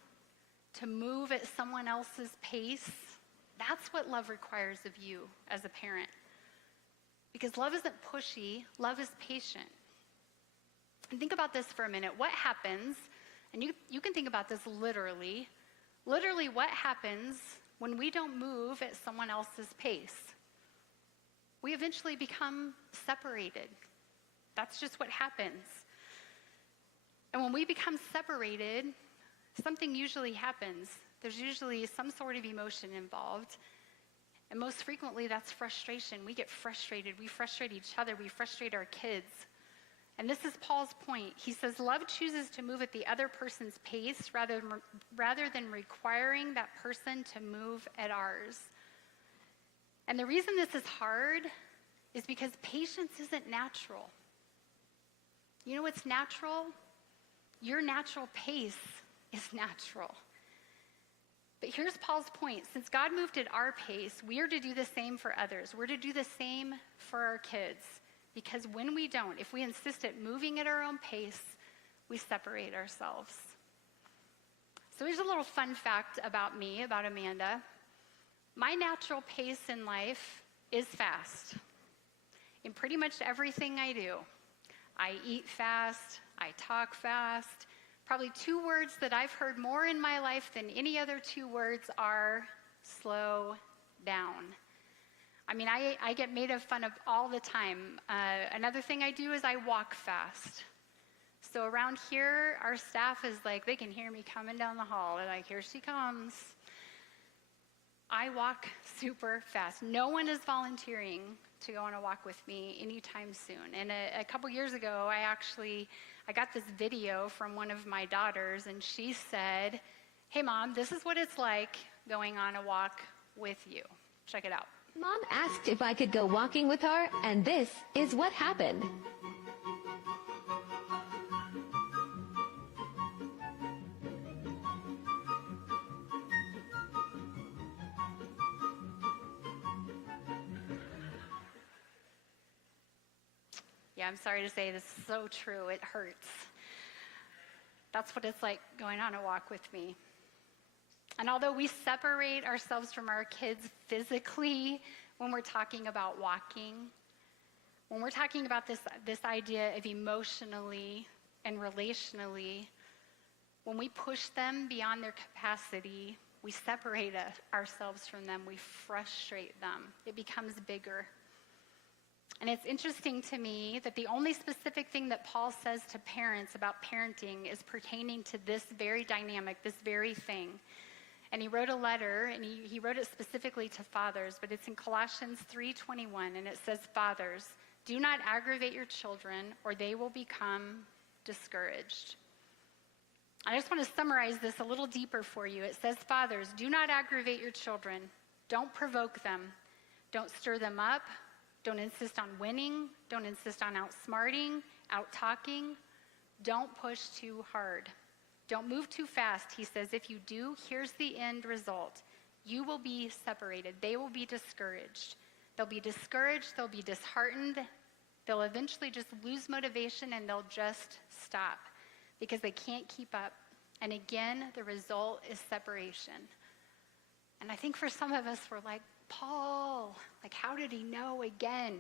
to move at someone else's pace. That's what love requires of you as a parent. Because love isn't pushy, love is patient. And think about this for a minute. What happens, and you can think about this literally what happens when we don't move at someone else's pace? We eventually become separated. That's just what happens. And when we become separated, something usually happens. There's usually some sort of emotion involved. And most frequently, that's frustration. We get frustrated. We frustrate each other. We frustrate our kids. And this is Paul's point. He says, love chooses to move at the other person's pace rather than requiring that person to move at ours. And the reason this is hard is because patience isn't natural. You know what's natural? Your natural pace is natural. But here's Paul's point. Since God moved at our pace, we are to do the same for others. We're to do the same for our kids. Because when we don't, if we insist at moving at our own pace, we separate ourselves. So here's a little fun fact about me, about Amanda. My natural pace in life is fast. In pretty much everything I do. I eat fast, I talk fast. Probably 2 words that I've heard more in my life than any other 2 words are slow down. I mean, I get made fun of all the time. Another thing I do is I walk fast. So around here, our staff is like, they can hear me coming down the hall. They're like, here she comes. I walk super fast. No one is volunteering to go on a walk with me anytime soon. And a couple years ago, I got this video from one of my daughters, and she said, hey, Mom, this is what it's like going on a walk with you. Check it out. Mom asked if I could go walking with her, and this is what happened. Yeah, I'm sorry to say this is so true. It hurts. That's what it's like going on a walk with me. And although we separate ourselves from our kids physically when we're talking about walking, when we're talking about this idea of emotionally and relationally, when we push them beyond their capacity, we separate ourselves from them. We frustrate them. It becomes bigger. And it's interesting to me that the only specific thing that Paul says to parents about parenting is pertaining to this very dynamic, this very thing. And he wrote a letter, and he wrote it specifically to fathers, but it's in Colossians 3:21, and it says, Fathers, do not aggravate your children, or they will become discouraged. I just want to summarize this a little deeper for you. It says, Fathers, do not aggravate your children. Don't provoke them. Don't stir them up. Don't insist on winning. Don't insist on outsmarting, out-talking. Don't push too hard. Don't move too fast. He says, if you do, here's the end result. You will be separated. They will be discouraged. They'll be discouraged. They'll be disheartened. They'll eventually just lose motivation, and they'll just stop because they can't keep up. And again, the result is separation. And I think for some of us, we're like, Paul, like, how did he know again?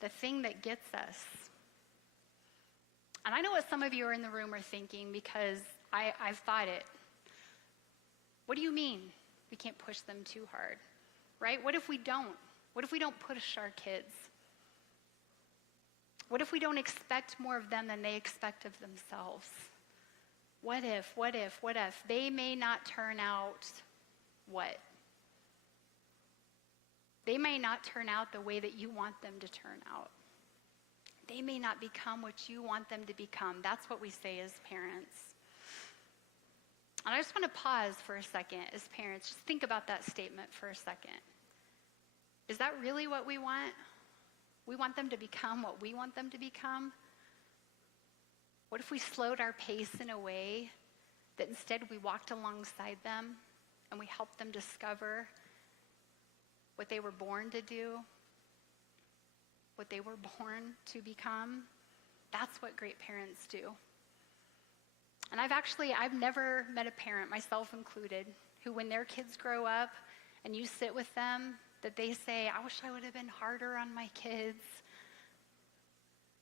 The thing that gets us. And I know what some of you are in the room are thinking, because I've thought it. What do you mean we can't push them too hard, right? What if we don't? What if we don't push our kids? What if we don't expect more of them than they expect of themselves? What if they may not turn out what? They may not turn out the way that you want them to turn out. They may not become what you want them to become. That's what we say as parents. And I just want to pause for a second as parents. Just think about that statement for a second. Is that really what we want? We want them to become what we want them to become? What if we slowed our pace in a way that instead we walked alongside them and we helped them discover what they were born to do, what they were born to become? That's what great parents do. And I've never met a parent, myself included, who when their kids grow up and you sit with them, that they say, I wish I would have been harder on my kids.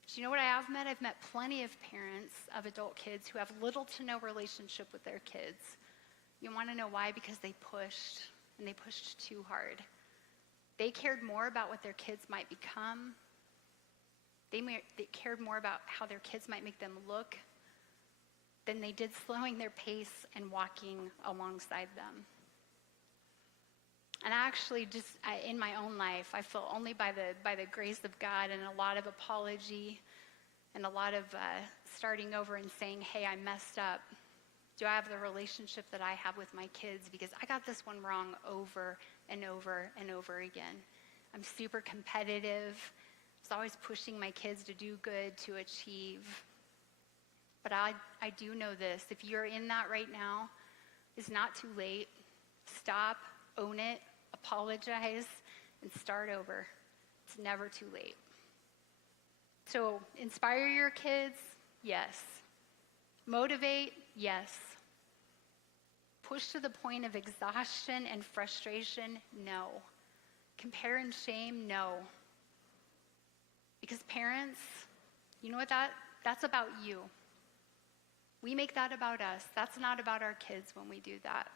Do you know what I have met? I've met plenty of parents of adult kids who have little to no relationship with their kids. You want to know why? Because they pushed, and they pushed too hard. They cared more about what their kids might become. They cared more about how their kids might make them look than they did slowing their pace and walking alongside them. And I actually in my own life, I feel only by the grace of God and a lot of apology and a lot of starting over and saying, hey, I messed up, do I have the relationship that I have with my kids? Because I got this one wrong over and over and over again. I'm super competitive. I was always pushing my kids to do good, to achieve. But I do know this. If you're in that right now, it's not too late. Stop, own it, apologize, and start over. It's never too late. So inspire your kids, yes. Motivate, yes. Push to the point of exhaustion and frustration, no. Compare and shame, no. Because parents, you know what that's about you. We make that about us. That's not about our kids when we do that.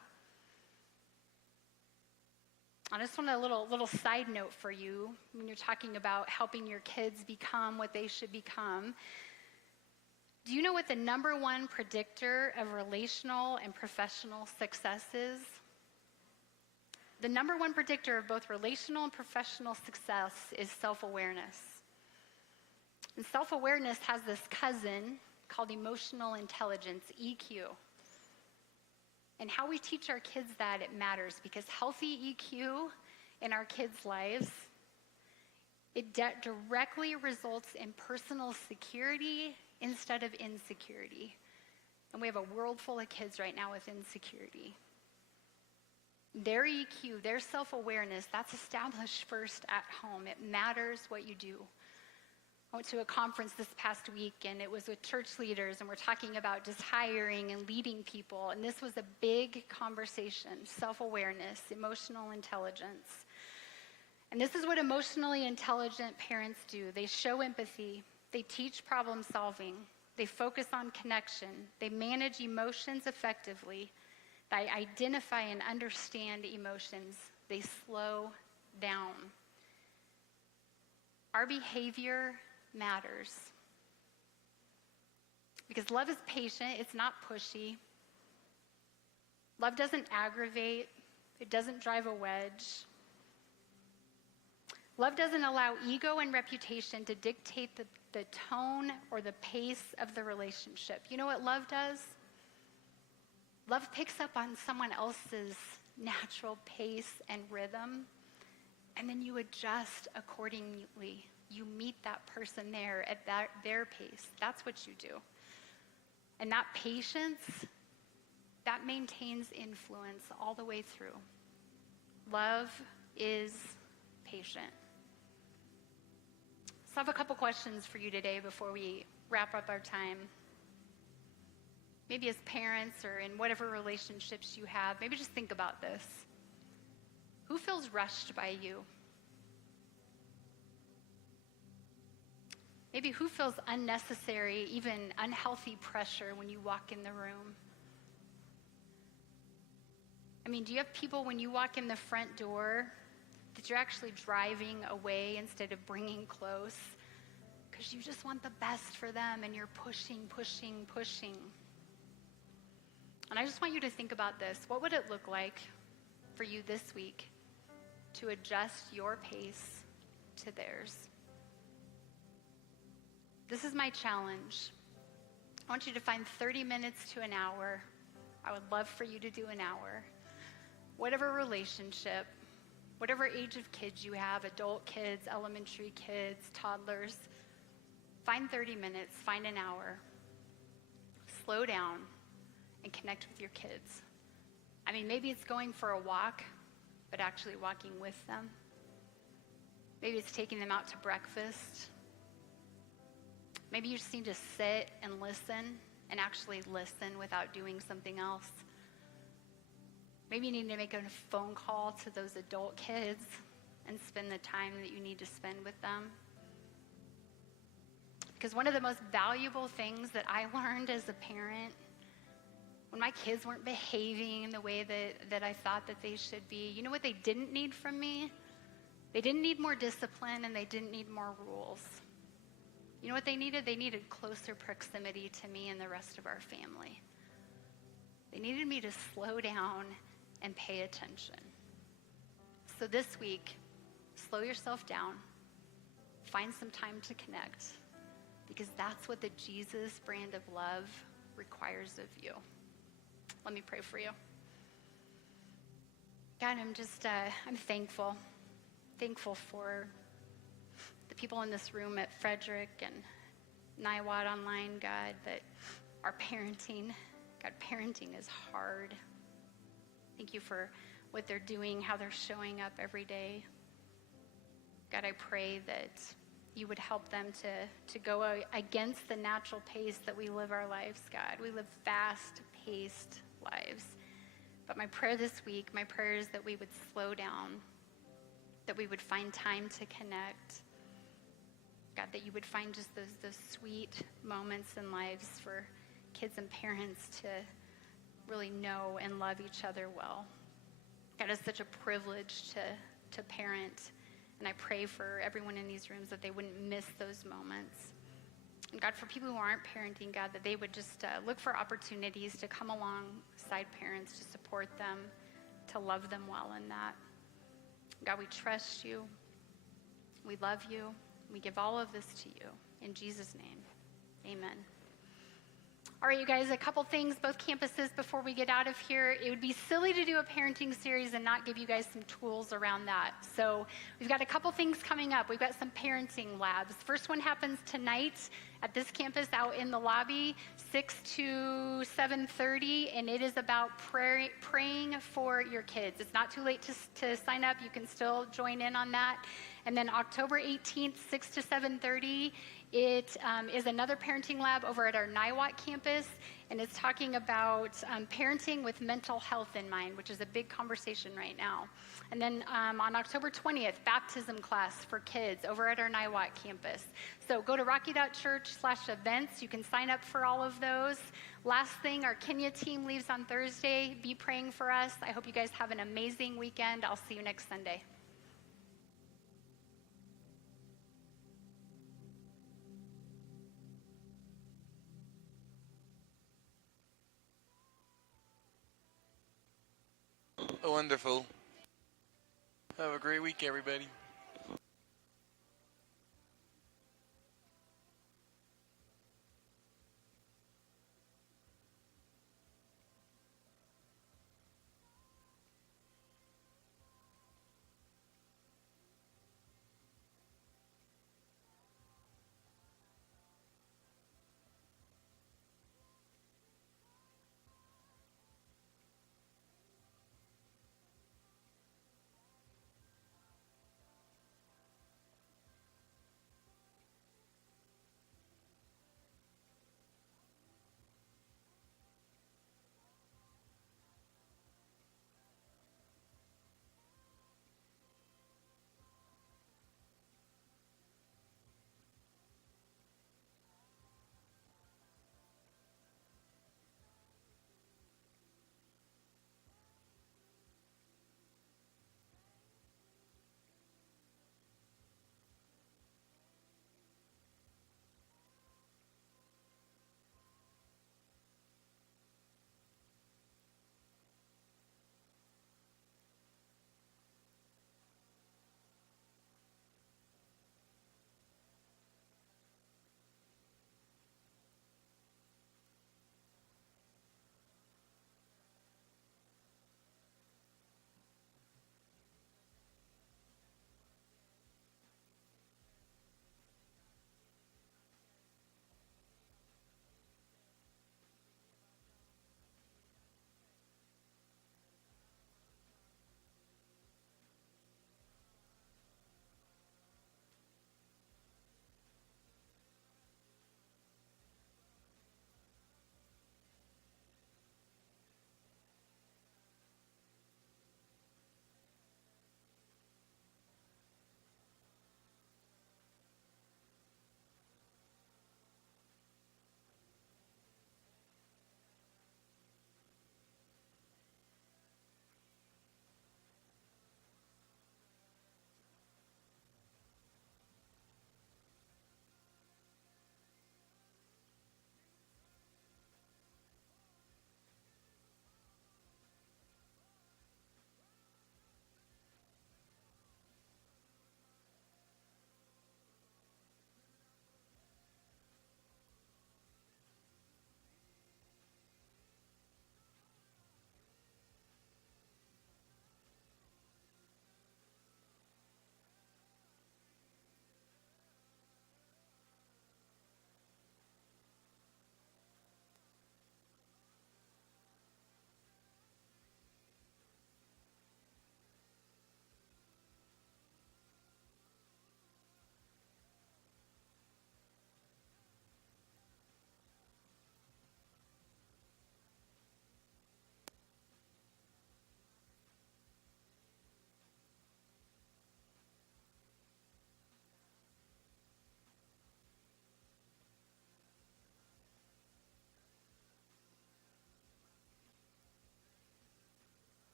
I just want a little side note for you when you're talking about helping your kids become what they should become. Do you know what the number one predictor of relational and professional success is? The number one predictor of both relational and professional success is self-awareness. And self-awareness has this cousin called emotional intelligence, EQ. And how we teach our kids that, it matters, because healthy EQ in our kids' lives, it directly results in personal security instead of insecurity. And we have a world full of kids right now with insecurity. Their EQ, their self-awareness, that's established first at home. It matters what you do. I went to a conference this past week, and it was with church leaders, and we're talking about just hiring and leading people. And this was a big conversation: self-awareness, emotional intelligence. And this is what emotionally intelligent parents do. They show empathy. They teach problem solving. They focus on connection. They manage emotions effectively. They identify and understand emotions. They slow down. Our behavior matters. Because love is patient, it's not pushy. Love doesn't aggravate, it doesn't drive a wedge. Love doesn't allow ego and reputation to dictate the tone or the pace of the relationship. You know what love does? Love picks up on someone else's natural pace and rhythm, and then you adjust accordingly. You meet that person there at their pace. That's what you do. And that patience, that maintains influence all the way through. Love is patient. So I have a couple questions for you today before we wrap up our time. Maybe as parents or in whatever relationships you have, maybe just think about this. Who feels rushed by you? Maybe who feels unnecessary, even unhealthy pressure when you walk in the room? I mean, do you have people when you walk in the front door that you're actually driving away instead of bringing close? Because you just want the best for them and you're pushing. And I just want you to think about this. What would it look like for you this week to adjust your pace to theirs? This is my challenge. I want you to find 30 minutes to an hour. I would love for you to do an hour. Whatever relationship, whatever age of kids you have, adult kids, elementary kids, toddlers, find 30 minutes, find an hour. Slow down and connect with your kids. I mean, maybe it's going for a walk, but actually walking with them. Maybe it's taking them out to breakfast. Maybe you just need to sit and listen and actually listen without doing something else. Maybe you need to make a phone call to those adult kids and spend the time that you need to spend with them. Because one of the most valuable things that I learned as a parent, when my kids weren't behaving in the way that I thought that they should be, you know what they didn't need from me? They didn't need more discipline, and they didn't need more rules. You know what they needed? They needed closer proximity to me and the rest of our family. They needed me to slow down and pay attention. So this week, slow yourself down. Find some time to connect, because that's what the Jesus brand of love requires of you. Let me pray for you. God, I'm thankful for the people in this room at Frederick and Niwot Online, God, that are parenting. God, parenting is hard. Thank you for what they're doing, how they're showing up every day. God, I pray that you would help them to go against the natural pace that we live our lives, God. We live fast-paced lives. But my prayer this week, my prayer is that we would slow down, that we would find time to connect. God, that you would find just those sweet moments in lives for kids and parents to really know and love each other well. God, it's such a privilege to parent. And I pray for everyone in these rooms that they wouldn't miss those moments. And God, for people who aren't parenting, God, that they would just look for opportunities to come alongside parents, to support them, to love them well in that. God, we trust you. We love you. We give all of this to you. In Jesus' name, amen. All right, you guys, a couple things, both campuses, before we get out of here. It would be silly to do a parenting series and not give you guys some tools around that. So we've got a couple things coming up. We've got some parenting labs. First one happens tonight at this campus out in the lobby, 6 to 7:30, and it is about praying for your kids. It's not too late to sign up. You can still join in on that. And then October 18th, 6 to 7:30, it is another parenting lab over at our Niwot campus, and it's talking about parenting with mental health in mind, which is a big conversation right now. And then on October 20th, baptism class for kids over at our Niwot campus. So go to rocky.church/events. You can sign up for all of those. Last thing, our Kenya team leaves on Thursday. Be praying for us. I hope you guys have an amazing weekend. I'll see you next Sunday. Wonderful. Have a great week, everybody.